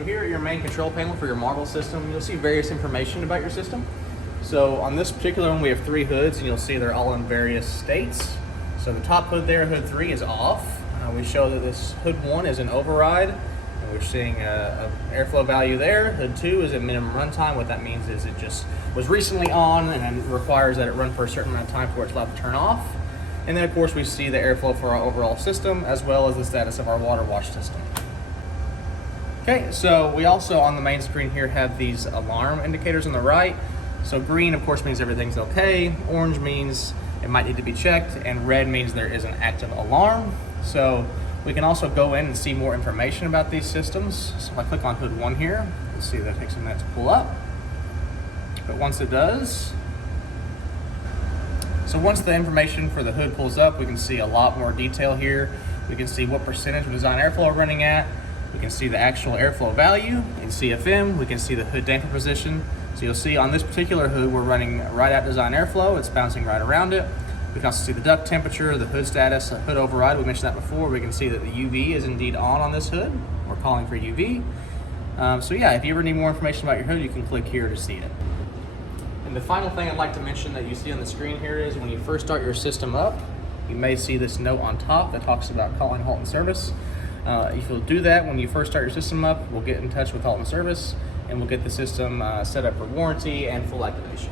So here at your main control panel for your Marvel system, you'll see various information about your system. So on this particular one, we have 3 hoods, and you'll see they're all in various states. So the top hood there, hood 3, is off. We show that this hood 1 is an override, and we're seeing a airflow value there. Hood 2 is at minimum runtime. What that means is it just was recently on and requires that it run for a certain amount of time before it's allowed to turn off. And then of course we see the airflow for our overall system, as well as the status of our water wash system. Okay, so we also on the main screen here have these alarm indicators on the right. So green of course means everything's okay, orange means it might need to be checked, and red means there is an active alarm. So we can also go in and see more information about these systems. So if I click on hood 1 here, you'll see that it takes a minute to pull up. But once it does, so once the information for the hood pulls up, we can see a lot more detail here. We can see what percentage of design airflow we're running at. We can see the actual airflow value in CFM. We can see the hood damper position. So you'll see on this particular hood, we're running right at design airflow. It's bouncing right around it. We can also see the duct temperature, the hood status, hood override. We mentioned that before. We can see that the UV is indeed on this hood. We're calling for UV. So yeah, if you ever need more information about your hood, you can click here to see it. And the final thing I'd like to mention that you see on the screen here is when you first start your system up, you may see this note on top that talks about calling Halton Service. If you'll do that when you first start your system up, we'll get in touch with Halton Service and we'll get the system set up for warranty and full activation.